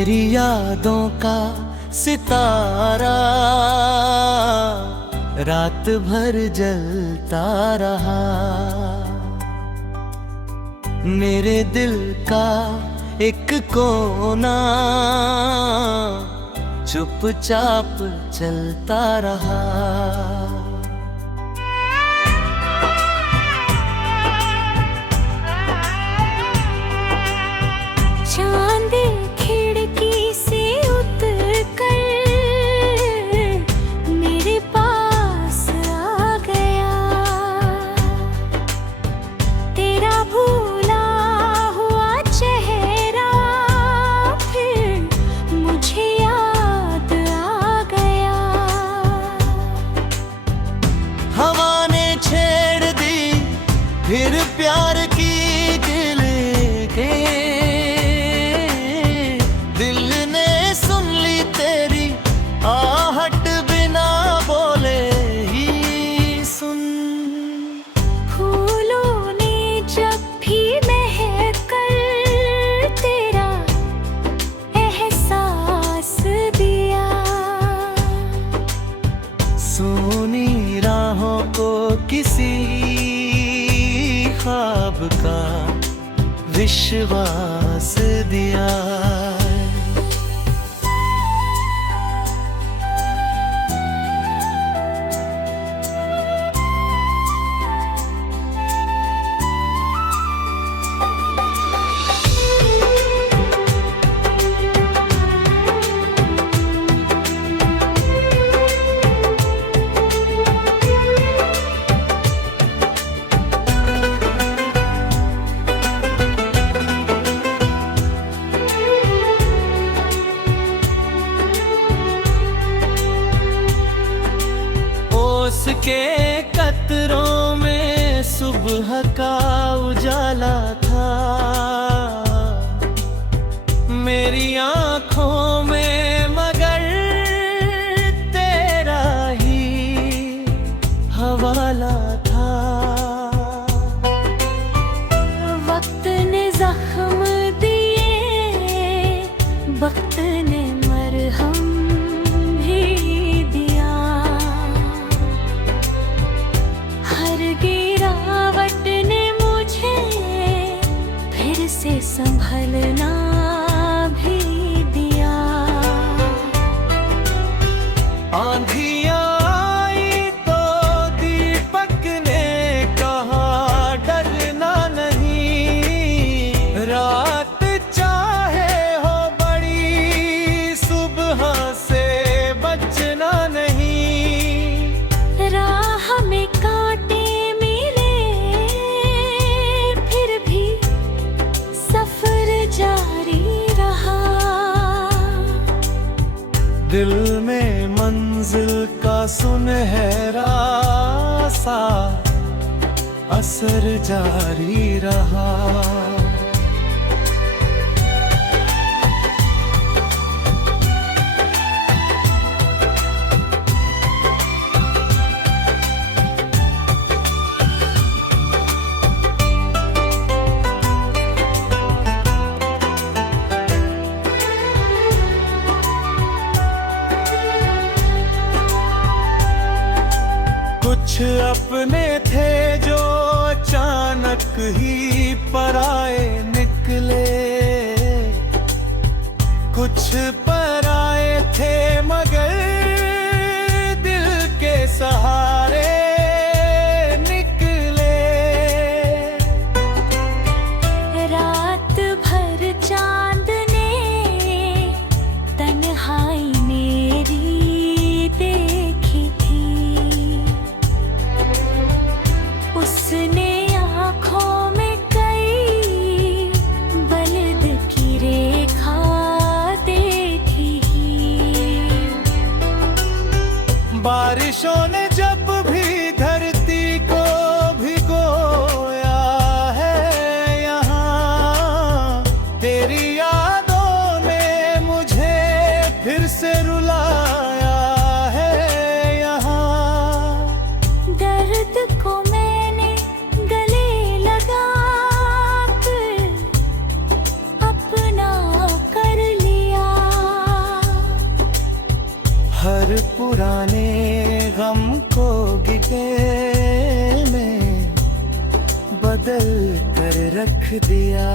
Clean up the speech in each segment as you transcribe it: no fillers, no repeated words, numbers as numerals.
मेरी यादों का सितारा रात भर जलता रहा। मेरे दिल का एक कोना चुपचाप चलता रहा। चांद खिड़की से उतर कर मेरे पास आ गया। तेरा भूला हुआ चेहरा फिर मुझे याद आ गया। हवा ने छेड़ दी फिर प्यार की आहट बिना बोले ही सुन। फूलों ने जब भी महक कर तेरा एहसास दिया। सोनी राहों को किसी ख्वाब का विश्वास दिया। के कतरों में सुबह का उजाला था। मेरी आँखों में मगर तेरा ही हवाला था। वक्त ने जख्म दिए, वक्त ने मरहम भी दिया। गिरावट ने मुझे फिर से संभलना भी दिया। आंधी आई तो दीपक ने कहा डरना नहीं। रात चाहे हो बड़ी सुबह से बचना नहीं। राह में कांटे दिल में मंजिल का सुनहरा सा असर जारी रहा। कुछ अपने थे जो अचानक ही पराए निकले। कुछ पराए थे मगर दिल के सहारे निकले। रात भर चांद ने तन्हाई मेरी देखी थी। उसने आँखों में कई बलद की रेखा देखी। लिख दिया।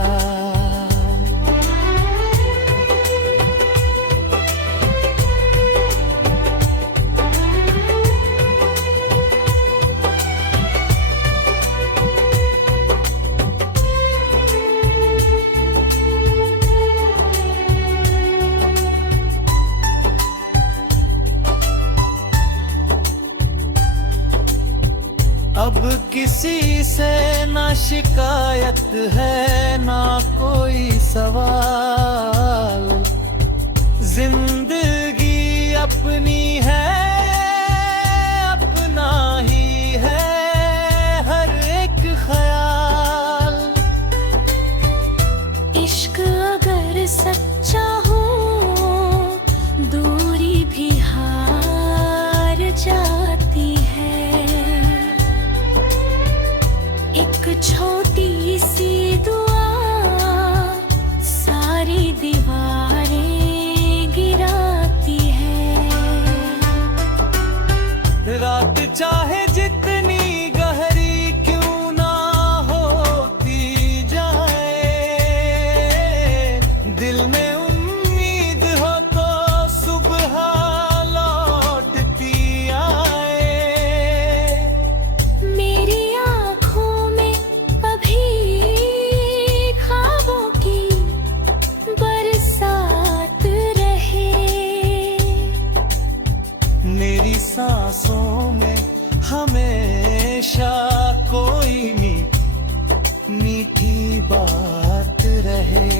अब किसी से ना शिकायत है ना कोई सवाल, जिंदगी अपनी है, अपना ही है हर एक ख्याल। इश्क अगर सच्चा हो दूरी भी हार जाती है। एक छोटी सी दुआ सारी दीवारें गिराती है। रात चाहे जितनी गहरी क्यों ना होती जाए, दिल में उम्मीद हो तो सुबह लौटती आए। मेरी आँखों में अभी ख्वाबों की बरसात रहे। मेरी सांसों में हमेशा कोई मीठी बात रहे।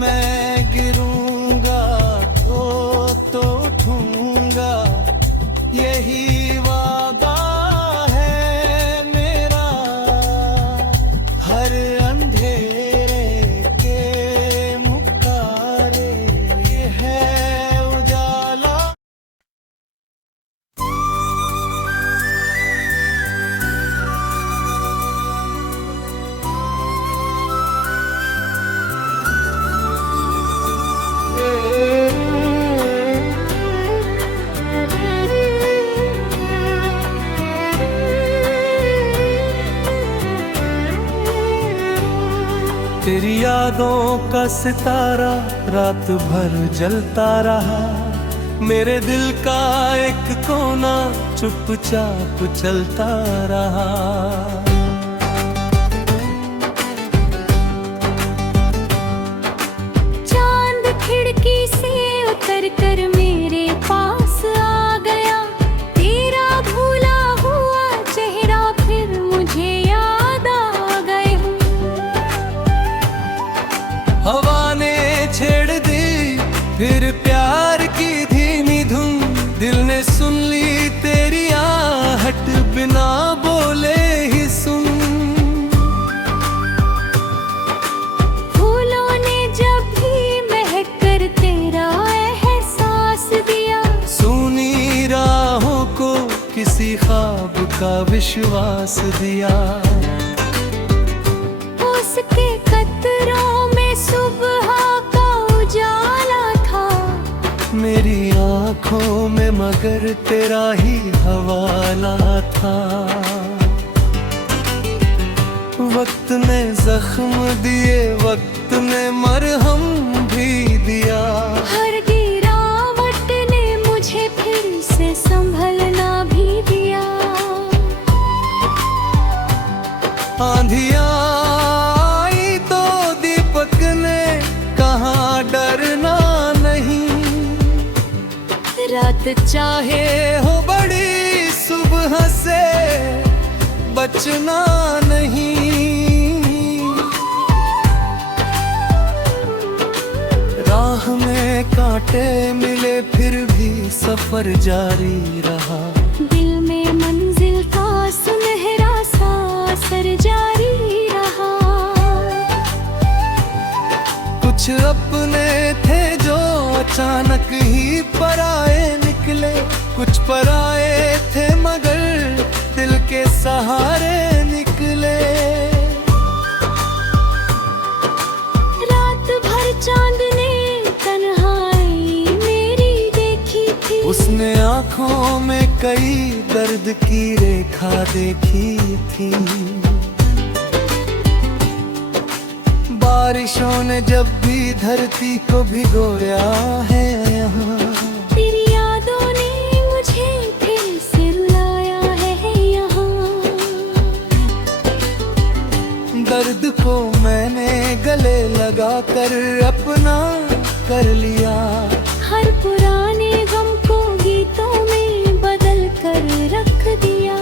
मैं गिरूंगा तो उठूंगा, यही वादा है मेरा। हर अंधेरे के मुकारे ये है उजाला। तेरी यादों का सितारा रात भर जलता रहा। मेरे दिल का एक कोना चुपचाप चलता रहा। चांद खिड़की से उतर कर मेरे पास आ गया। तेरा भूला हुआ चेहरा फिर मुझे याद आ गए। हवा ने छेड़ दी फिर प्यार की धीमी धुन, दिल ने सुन ली तेरी आहट बिना बोले ही सुन। फूलों ने जब भी महक कर तेरा एहसास दिया। सुनी राहों को किसी ख्वाब का विश्वास दिया। उसके कतरों में सुबह का उजाला था। मेरी आंखों में मगर तेरा ही हवाला था। वक्त ने जख्म दिए, वक्त ने मरहम भी दिया। हर गिरावट ने मुझे फिर से संभलना भी दिया। आंधियां आई तो दीपक ने कहा डरना नहीं। रात चाहे हो बड़ी सुबह से बचना नहीं। राह में कांटे मिले फिर भी सफर जारी रहा। दिल में मंजिल का सुनहरा सा असर जारी रहा। कुछ अपने थे जो अचानक ही पराए निकले, कुछ पराए थे मगर दिल के सहारे निकले। रात तूने आंखों में कई दर्द की रेखा देखी थी। बारिशों ने जब भी धरती को भिगोया है यहाँ, तेरी यादों ने मुझे फिर से रुलाया है यहाँ। दर्द को मैंने गले लगा कर अपना कर लिया। हर पुराने गम को गीतों में बदल कर रख दिया।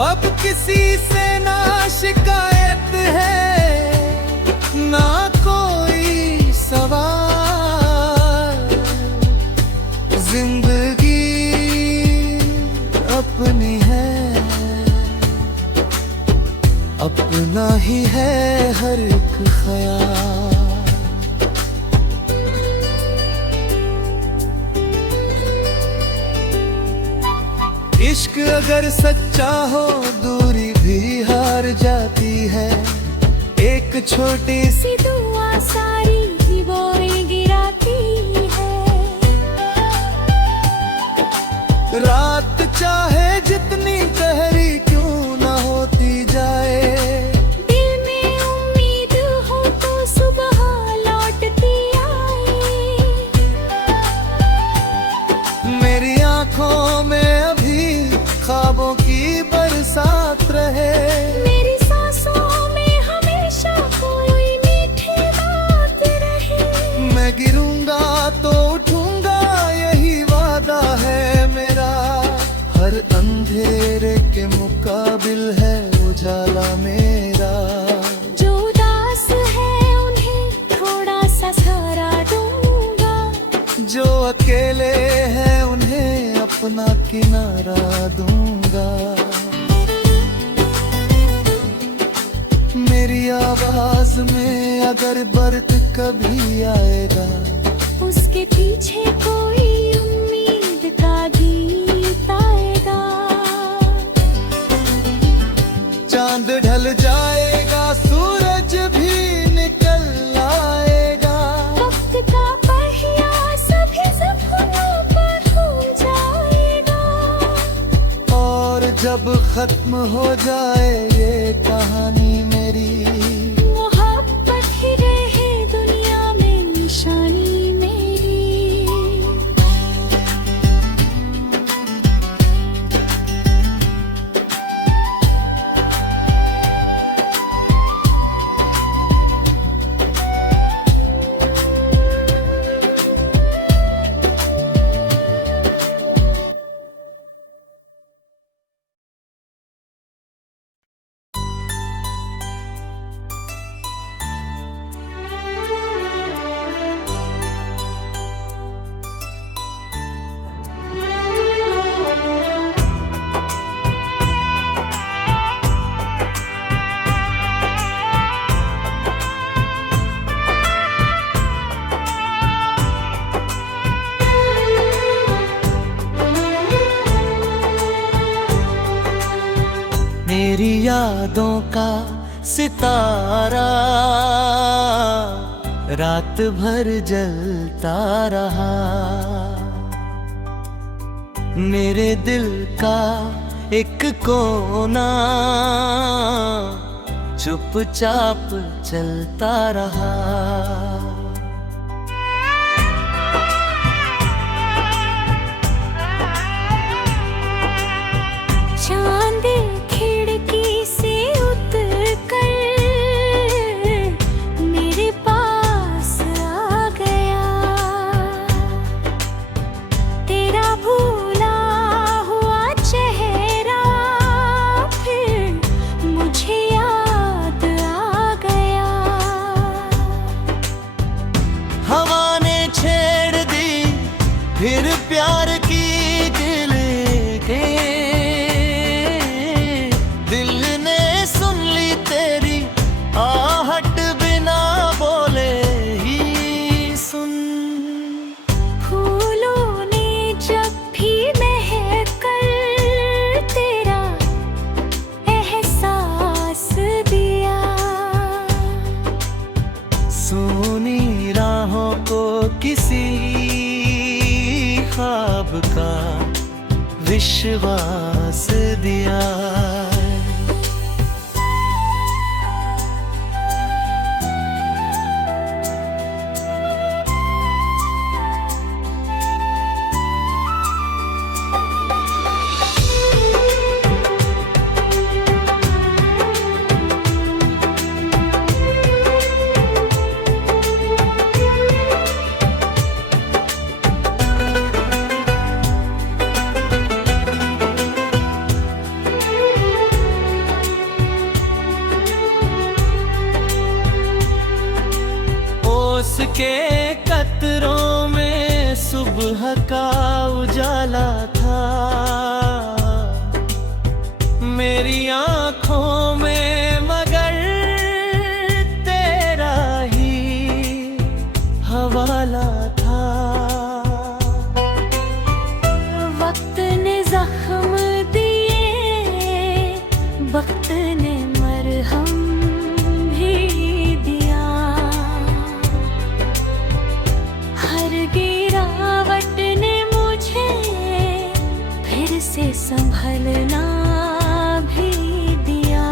अब किसी से ना शिकायत है, ना कोई सवाल। जिंदगी अपनी है, अपना ही है हर एक ख्याल। इश्क अगर सच्चा हो दूरी भी हार जाती है। एक छोटी सी दुआ सारी दीवारें गिराती है। रात चाहे जितनी गहरी क्यों ना होती जाए, दिल में उम्मीद हो तो सुबह लौटती आए। मेरी आंखों में अभी ख्वाबों की बरसात रहे। मेरी सांसों में हमेशा कोई मीठी बात रहे। मैं गिरूंगा तो उठूंगा यही वादा है मेरा। हर अंधेरे के मुकाबिल है उजाला मेरा। जो उदास है उन्हें थोड़ा सा सहारा दूंगा। जो अकेले हैं उन्हें अपना किनारा दूंगा। मेरी आवाज में अगर दर्द कभी आएगा, उसके पीछे कोई उम्मीद का गीत आएगा। चांद ढल जाएगा, सूरज भी निकल आएगा। वक्त का पहिया सभी सपनों पर हो जाएगा। और जब खत्म हो जाए ये कहानी मेरी, मोहब्बत ही रहे दुनिया में निशानी मेरी। मेरी यादों का सितारा रात भर जलता रहा। मेरे दिल का एक कोना चुपचाप चलता रहा। चांद खिड़की से उतर कर मेरे पास आ गया। तेरा भूला हुआ चेहरा फिर मुझे याद आ गया। किसी ख्वाब का विश्वास दिया। के कतरों में सुबह का उजाला था, मेरी आंखों में मगर तेरा ही हवाला था। वक्त ने जख्म दिए, वक्त ने मरहम भी दिया। हर गिरावट ने मुझे फिर से संभलना भी दिया।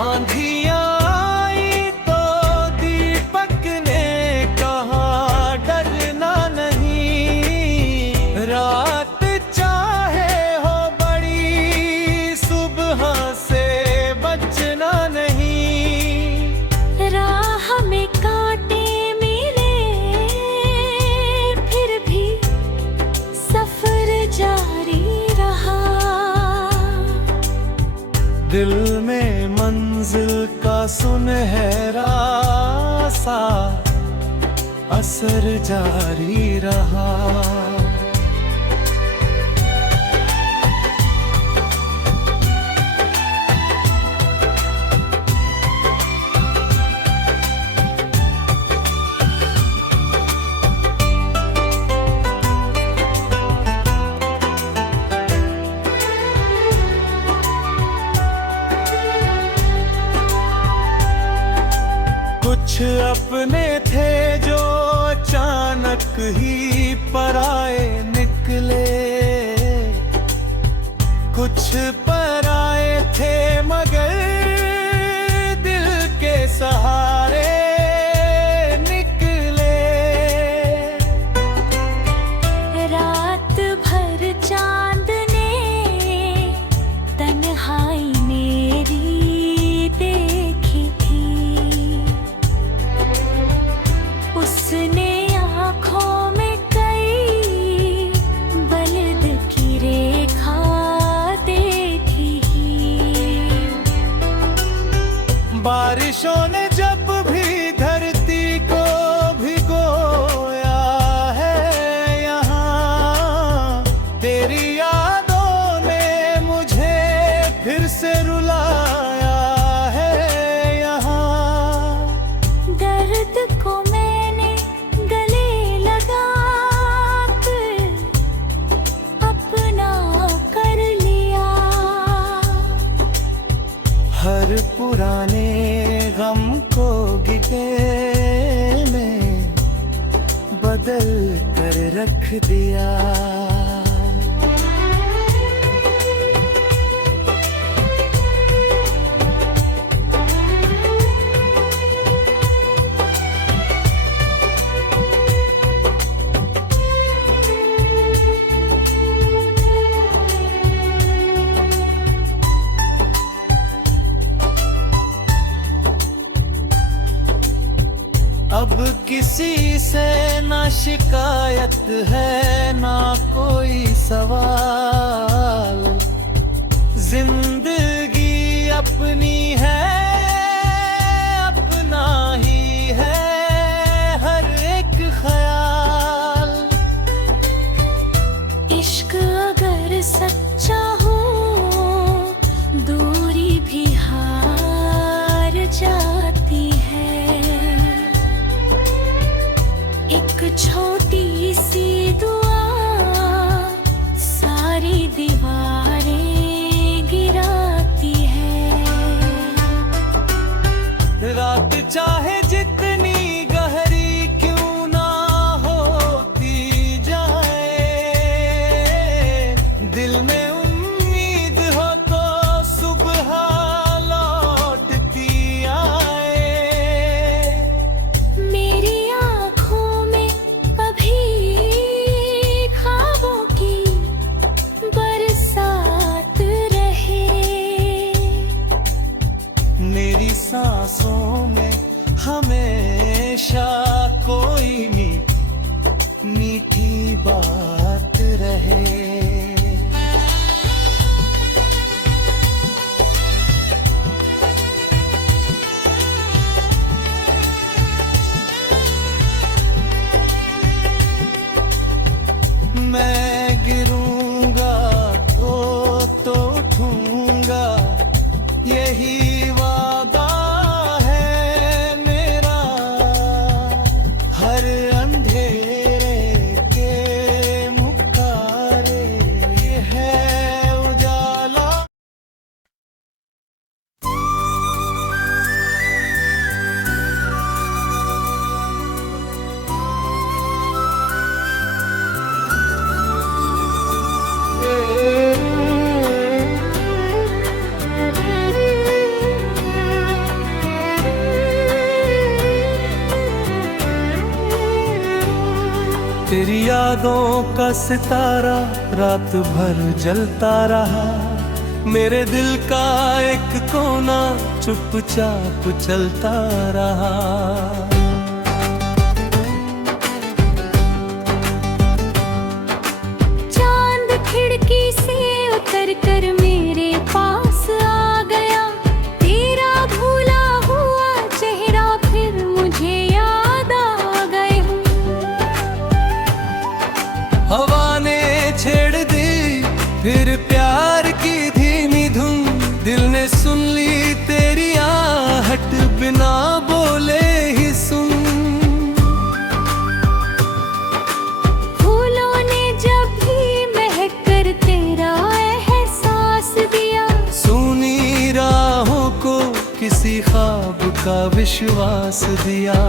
आंधियां आई तो दीपक ने कहा डरना नहीं, रात चाहे हो बड़ी सुबह से बचना नहीं। राह में कांटे मिले फिर भी सफर जारी रहा। दिल में मंजिल का सुनहरा सा असर जारी रहा। कुछ अपने थे जो अचानक ही पराए निकले, कुछ पराए थे मगर दिल के सहारे निकले। रात भर चांद ने तन्हाई मेरी देखी थी। उसने आँखों में कई बलद की रेखा देखी। बारिशों ने जब भी धरती को भिगोया है यहाँ, तेरी यादों ने मुझे फिर से रुलाया है यहाँ। दर्द को मैंने गले लगा कर अपना कर लिया। हर पुराने गम को गिले में बदल कर रख दिया। अब किसी से ना शिकायत है ना कोई सवाल, जिंदगी अपनी है अपना ही है हर एक ख्याल। इश्क अगर सच्चा हो दूरी भी हार जाती है। एक छोटी सी दुआ सारी दीवारें गिरा मेरी सांसों में हमेशा कोई मीठी बात रहे। मैं गिरूंगा तो उठूंगा, यही वादा है मेरा। हर अंधेरे के मुकारे है उजाला। तेरी यादों का सितारा रात भर जलता रहा। मेरे दिल का एक कोना चुपचाप चलता रहा। चांद खिड़की से उतर कर मेरे पास आ गया। तेरा भूला हुआ चेहरा फिर मुझे याद आ गया। हवा ने छेड़ दी फिर प्यार की धीमी धुन। दिल ने सुन ली तेरी आहट, बिना बोले ही सुन। फूलों ने जब भी महक कर तेरा एहसास दिया। सुनी राहों को किसी ख्वाब का विश्वास दिया।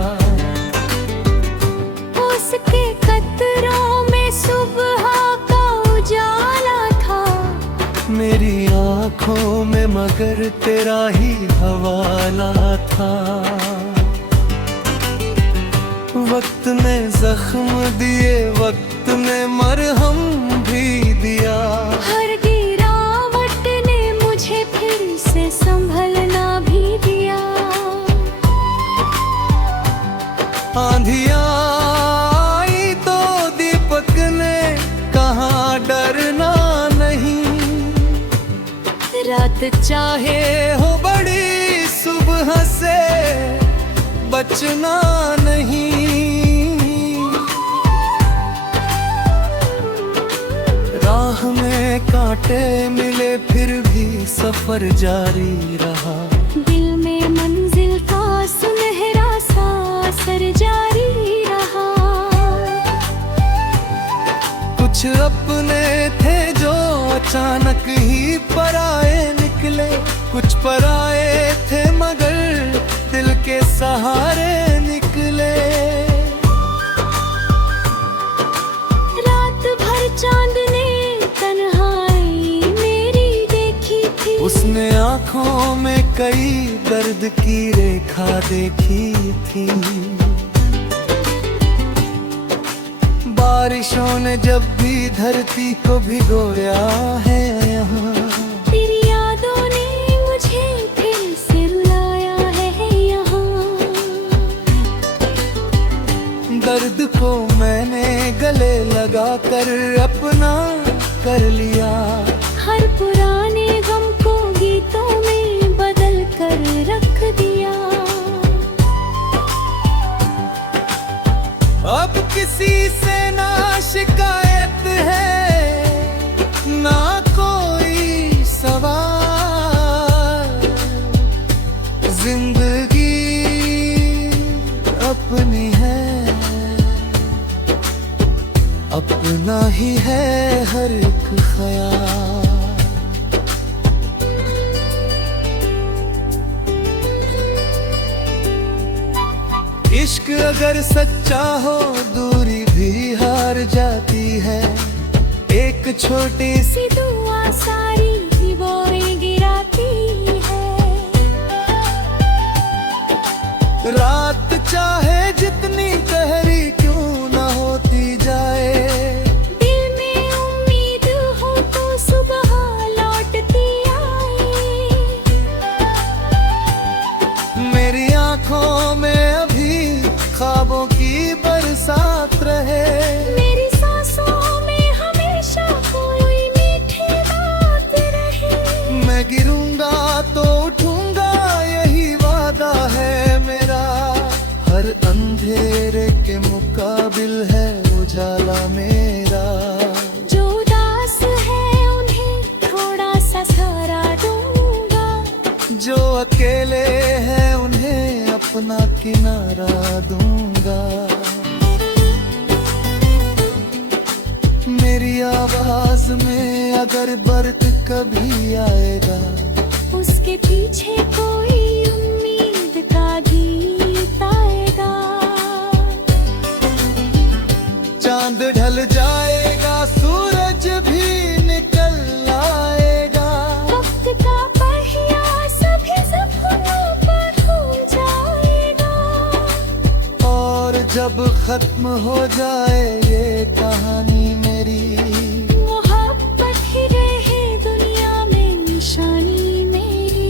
उसके कतरों में सुबह का उजाला था। मेरी आँखों में मगर तेरा ही हवाला था। वक्त ने जख्म दिए, वक्त ने मरहम भी दिया। हर गिरावट ने मुझे फिर से संभलना भी दिया। आंधियाँ आई तो दीपक ने कहा डरना नहीं। रात चाहे हो बड़ी सुबह से बचना नहीं। राह में कांटे मिले फिर भी सफर जारी रहा। दिल में मंजिल का सुनहरा सा असर जारी रहा। कुछ अपने थे जो अचानक ही पराए निकले। कुछ पराए थे मगर दिल के सहारे निकले। रात भर चांद ने तन्हाई मेरी देखी थी। उसने आँखों में कई दर्द की रेखा देखी थी। बारिशों ने जब भी धरती को भिगोया है यहाँ। तेरी यादों ने मुझे फिर से रुलाया है यहाँ। दर्द को मैंने गले लगा कर अपना कर लिया। हर पुराने गम को गीतों में बदल कर रख दिया। अब किसी से ना शिकायत है, ना कोई सवाल। जिंदगी अपनी है, अपना ही है हर एक ख्याल। इश्क अगर सच्चा हो दूरी भी हार जाती है। एक छोटी सी दुआ सारी दीवारें गिराती है। रात चाहे जितनी गहरी क्यों ना होती जाए। दिल में उम्मीद हो तो सुबह लौटती आए। जो अकेले हैं उन्हें अपना किनारा दूंगा। मेरी आवाज में अगर बर्फ कभी आएगा, उसके पीछे कोई उम्मीद का गीत आएगा। चांद ढल जाएगा, सूरज भी निकल आएगा। वक्त का पहिया सभी सपनों पर हो जाएगा। और जब खत्म हो जाए ये कहानी मेरी, मोहब्बत ही रहे दुनिया में निशानी मेरी।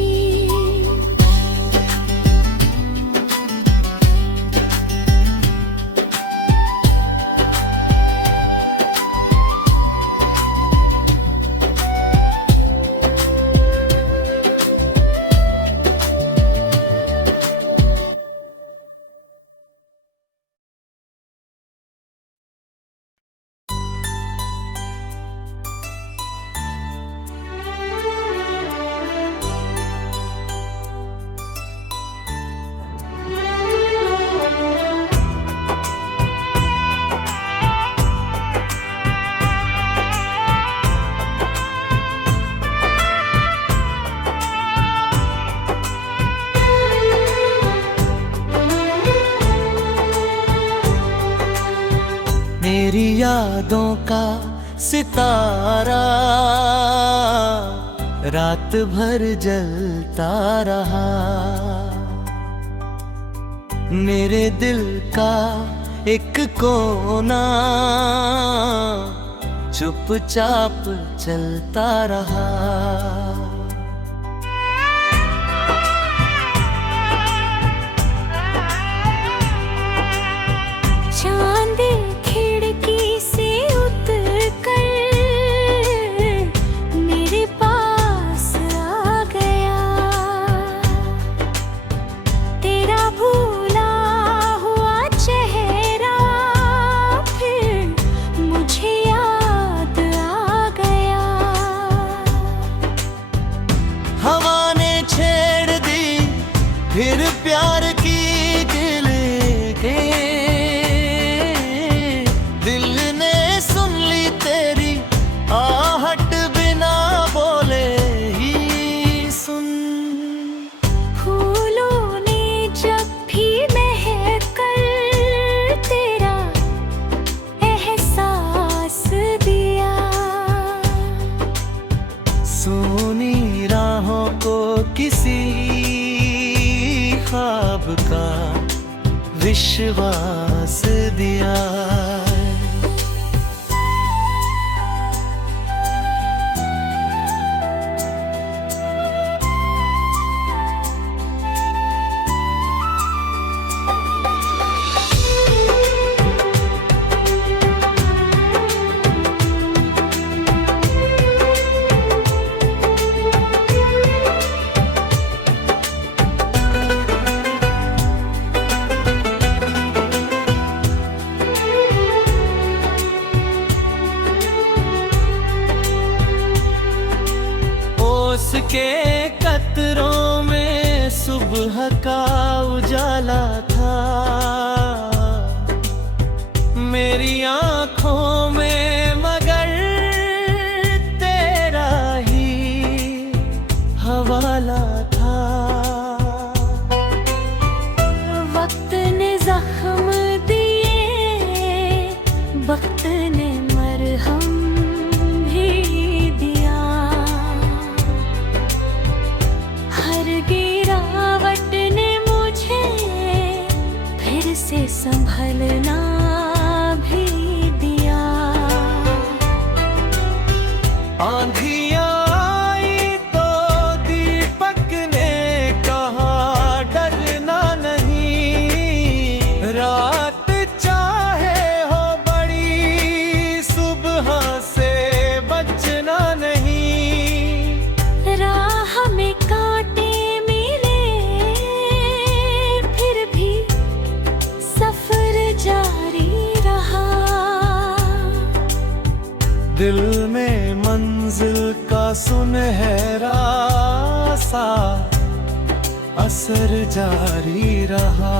मेरी यादों का सितारा रात भर जलता रहा। मेरे दिल का एक कोना चुपचाप चलता रहा। चांद खिड़की से उतर कर मेरे पास आ गया। तेरा भूला हुआ चेहरा फिर मुझे याद आ गया। हवा ने छेड़ दी फिर प्यार की सोनी राहों को किसी ख्वाब का विश्वास दिया। के कतरों में सुबह का उजाला था। मेरी आँखों में मगर तेरा ही हवाला था। वक्त ने जख्म दिए, वक्त ने मरहम भी दिया। हर गिरावट ने मुझे फिर से संभलना भी दिया। आंधी आई तो दीपक ने कहा डरना नहीं। रात चाहे हो बड़ी सुबह से बचना नहीं। राह में कांटे मिले फिर भी सफर जारी असर जारी रहा।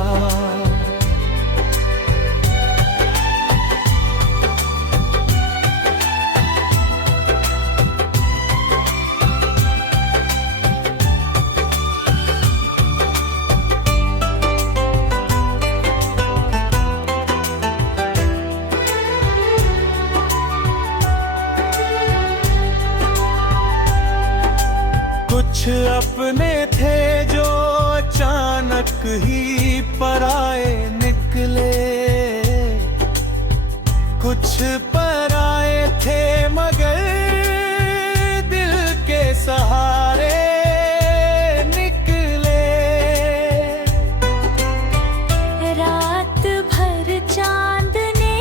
कुछ अपने थे जो अचानक ही पराए निकले, कुछ पराए थे मगर दिल के सहारे निकले। रात भर चांद ने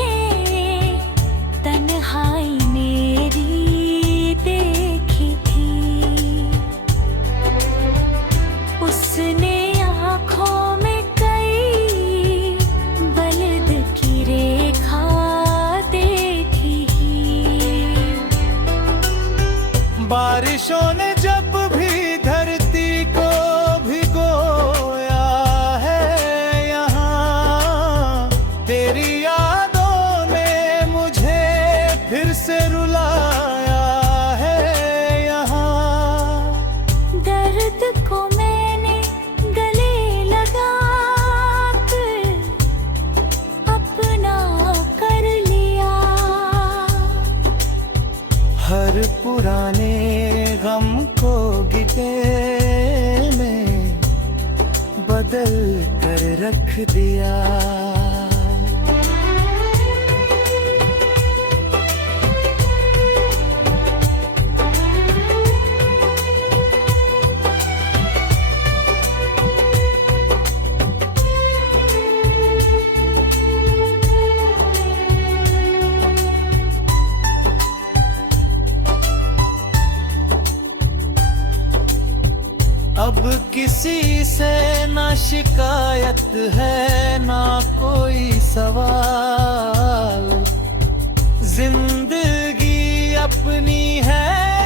तन्हाई मेरी देखी थी, उसने आँखों में कई बलद की रेखा देखी। बारिशों ने जब भी धरती को भिगोया है यहाँ, तेरी यादों ने मुझे फिर से रुलाया है यहाँ। दर्द को मैंने गले लगा कर अपना कर लिया, हर पुराने गम को गिटे में बदल कर रख दिया। अब किसी से ना शिकायत है ना कोई सवाल, जिंदगी अपनी है